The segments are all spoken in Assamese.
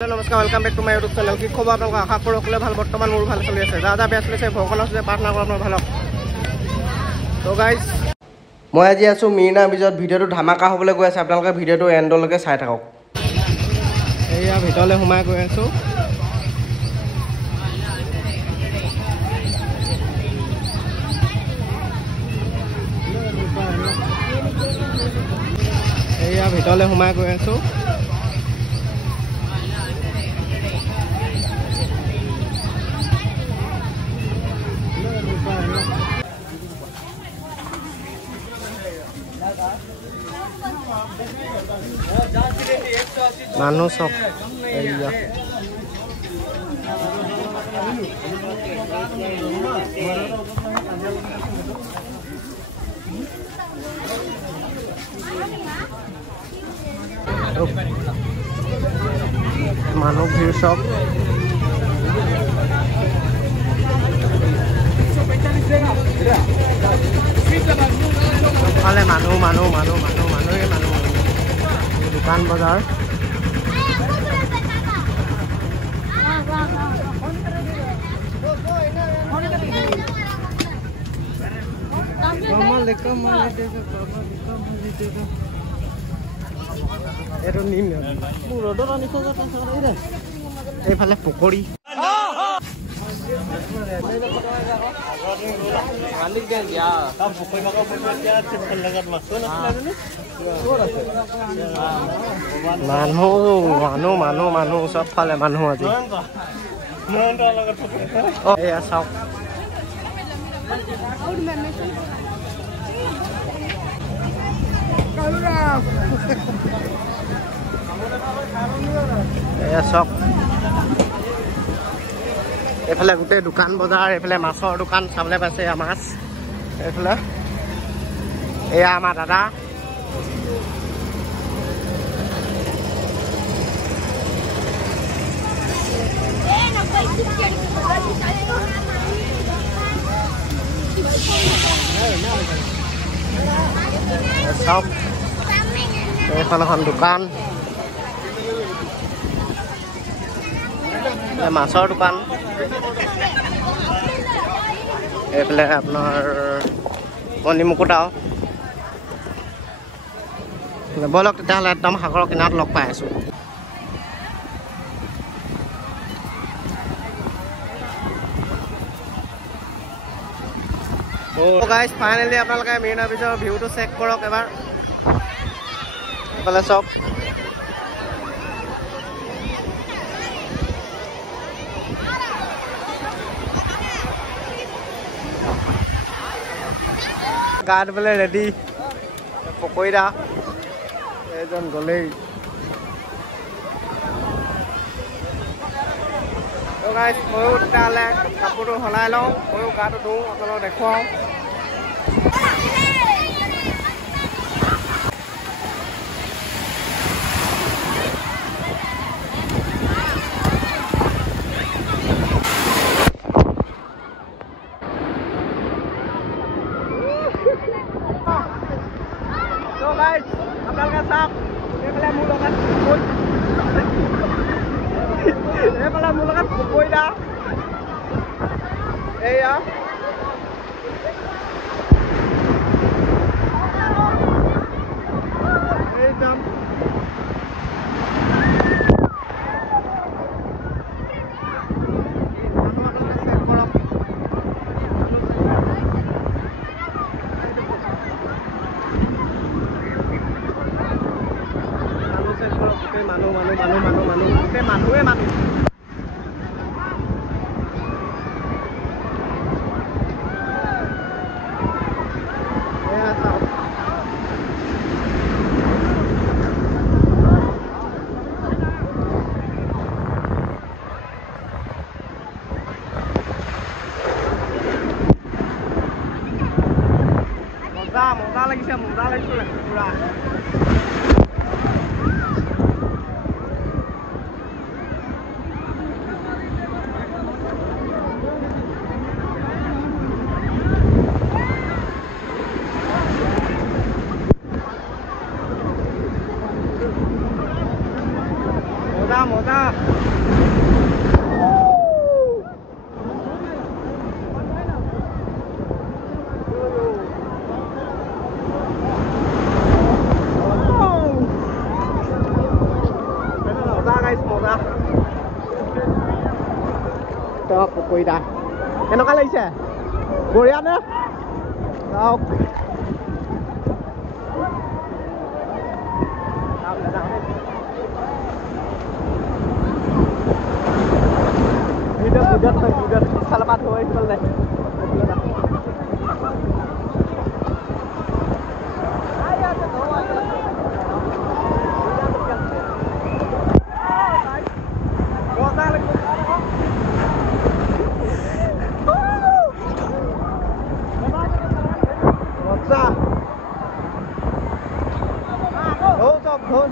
नमस्कार welcome back to my YouTube channel की खबर आपलोग आशा करो সকলে ভাল বৰ্তমান মোৰ ভাল চলি আছে যা যা বেয়া চলিছে ভগৱানৰ ওচৰত প্ৰাৰ্থনা কৰোঁ আপোনাৰ ভালক তো গাইস মই আজি আছো মিনা বিজত ভিডিওটো ধামাকা হ'বলৈ গৈ আছে আপোনালোকে ভিডিওটো এন্ডলৈকে চাই থাকক এইয়া ভিতৰলৈ সোমাই গৈ আছো এইয়া ভিতৰলৈ সোমাই গৈ আছো মানুহ সব এইয়া মানুহ ভিৰ সব ফালে মানুহ দোকান বজাৰ এইফালে পকৰি মানুহ সব ফালে মানুহ আজি এয়া চাওক এয়া চাওক এইফালে গোটেই দোকান বজাৰ এইফালে মাছৰ দোকান চাবলৈ পাইছে মাছ এইফালে এয়া আমাৰ দাদা চাওক এইখন এখন দোকান মাছৰ দোকান এইফালে আপোনাৰ কণী মুকুটাও বলক তেতিয়াহ'লে একদম সাগৰৰ কিনাৰত লগ পাই আছোঁ গাইজ ফাইনেলি আপোনালোকে মেৰিনা বিচৰ ভিউটো চেক কৰক এবাৰ এইফালে চব গা ধুবলৈ ৰেডি পকৈৰা এইজন গ'লেই ময়ো তেতিয়াহ'লে কাপোৰটো সলাই লওঁ ময়ো গাটো ধুওঁ আপোনালোকক দেখুৱাওঁ আপোনালোকে চাওক এইফালে মোৰ লগত পকৈৰা এয়া একদম মানুহে মজা লাগিছে পুৰা মজা পকৰিটা কেনেকুৱা লাগিছে বঢ়িয়া নে চাওক পিছফালৰ পৰা থৈ আহিবলৈ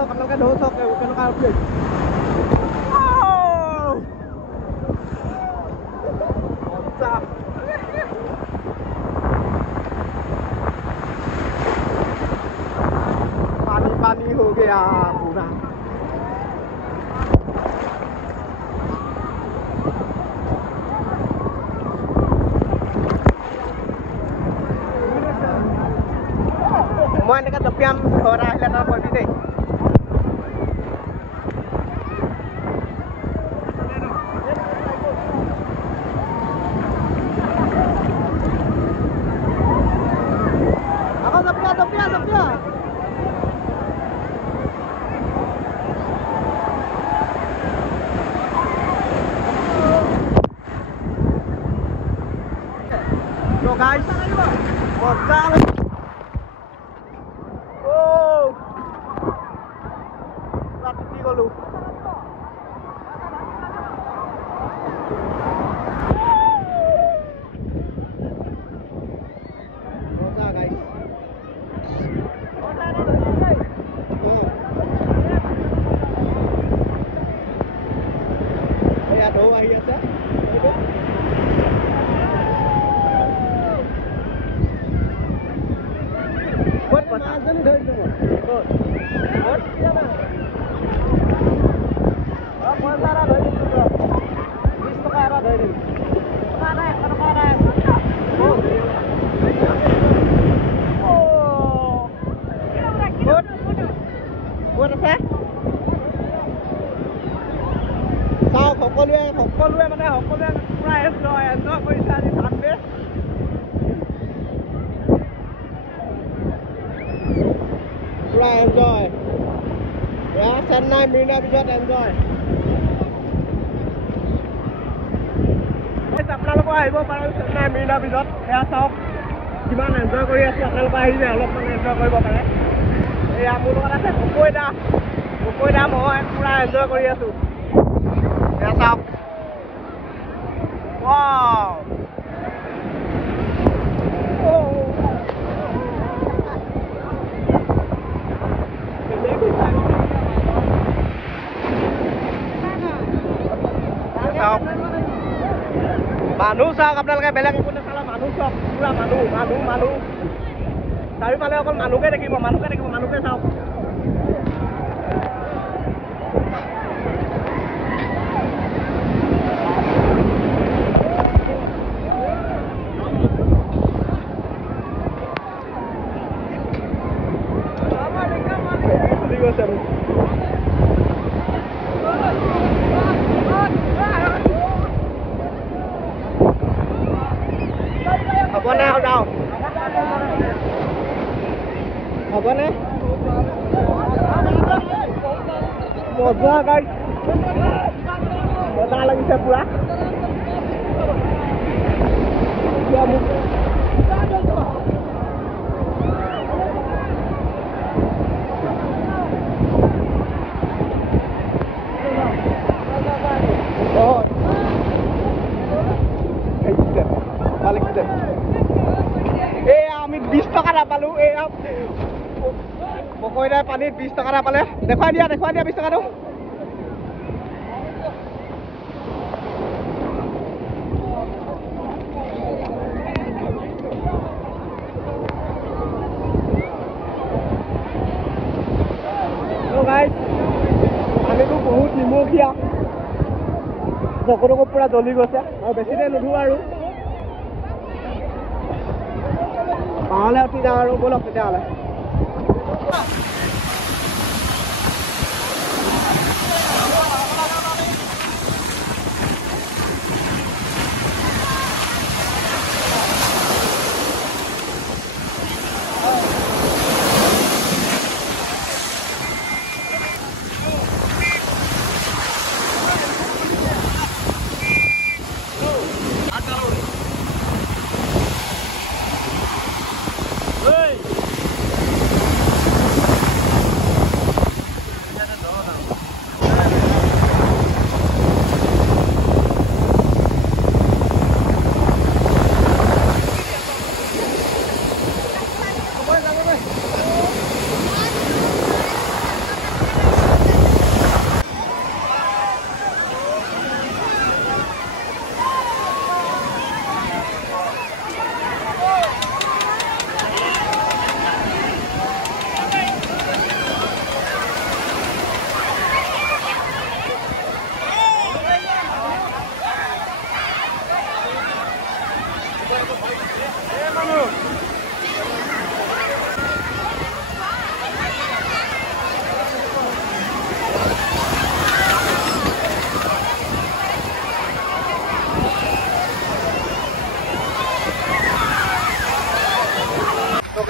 আপোনালোকে ঢৌ চাওক কেনেকুৱা ৰখি पानी पानी हो गया पूरा মই এনেকৈ জপিয়াম ঘৰত আহিলে তই কৰিবি দেই So guys, modal. Oh, lagi golu. Moza guys. Ya doa ahi ase. সকলোৱে মানে সকলোৱে পুৰা এনজয় কৰিছে আজি ধানবে পুৰা এনজয় এয়া চেন্নাই মিৰিনা বিচত এনজয় আপোনালোকৰ আহিব পাৰে চেন্নাই মিৰিনা বিচত এয়া চাওক কিমান এনজয় কৰি আছোঁ আপোনালোকে আহিলে অলপমান এনজয় কৰিব পাৰে এয়া মোৰ লগত আছে পকৰিটা মই পুৰা এনজয় কৰি আছোঁ এয়া চাওক Wow! মানুহ চাওক আপোনালোকে বেলেগ একো নাচালে মানুহ চাওক পুৰা মানুহ চাৰিওফালে অকল মানুহকে দেখিব মানুহকে চাওক Hobone udao. Hobone. Moza guys. Moza lagi saya pula. Ya mungkin. Oh. Balik kita. আমি 20 টকা নাপালো এই পকৰিটা পানীত 20 টকা নাপালে দেখুৱাই দিয়া 20 টকাটো তো গাইস পানীটো বহুত নিমখীয়া চকুটুকু পুৰা জ্বলি গৈছে আৰু বেছি দেৰি নুধো আৰু পাহাৰলৈ উঠি যাওঁ আৰু ব'লক তেতিয়াহ'লে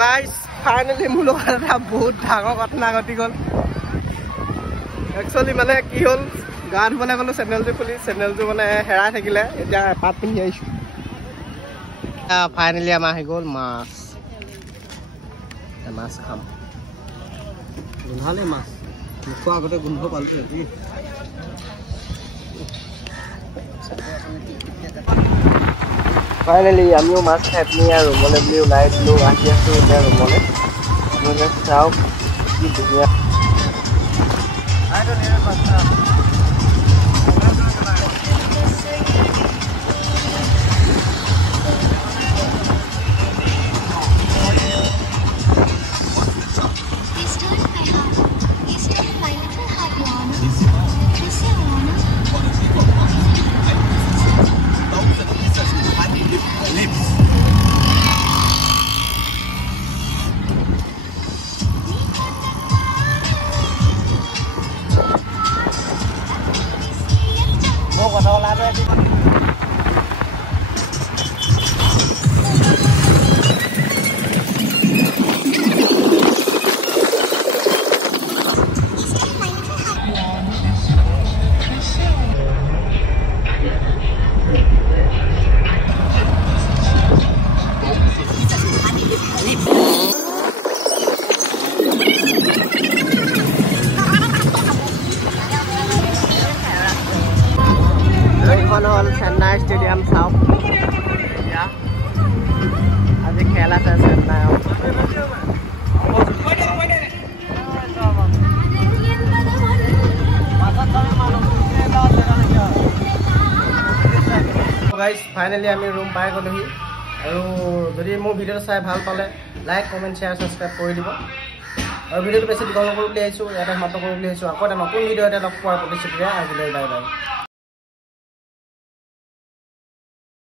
গাইজ ফাইনেলি মোৰ লগত এটা বহুত ডাঙৰ ঘটনা ঘটি গ'ল একচুৱেলি মানে কি হ'ল গা ধুবলৈ গ'লোঁ চেণ্ডেলযোৰ খুলি চেণ্ডেলযোৰ মানে হেৰাই থাকিলে এতিয়া পাত পিন্ধি আহিছোঁ ফাইনেলি আমাৰ আহি গ'ল মাছ মাছ খাম গোন্ধালে মাছ নোখোৱা আগতে গোন্ধ পালোঁ আজি ফাইনেলি আমিও মাছ খাই পিনি আৰু ৰুমলৈ বুলি ওলাই দিলোঁ আহি আছোঁ এতিয়া ৰুমলৈ আপোনালোকে চাওক কি ধুনীয়া চেন্নাই ষ্টেডিয়াম চাওক আজি খেল আছে চেন্নাই ফাইনেলি আমি ৰুম পাই গ'লোহি আৰু যদি মোৰ ভিডিঅ'টো চাই ভাল পালে লাইক কমেণ্ট শ্বেয়াৰ ছাবস্ক্ৰাইব কৰি দিব আৰু ভিডিঅ'টো বেছি দীঘল নকৰোঁ বুলি আহিছোঁ ইয়াতে সমাপ্ত কৰোঁ বুলি আহিছোঁ আকৌ এটা নতুন ভিডিঅ' এটা লগ পোৱাৰ প্ৰতিশ্ৰুতিৰে আজিলৈ বাই বাই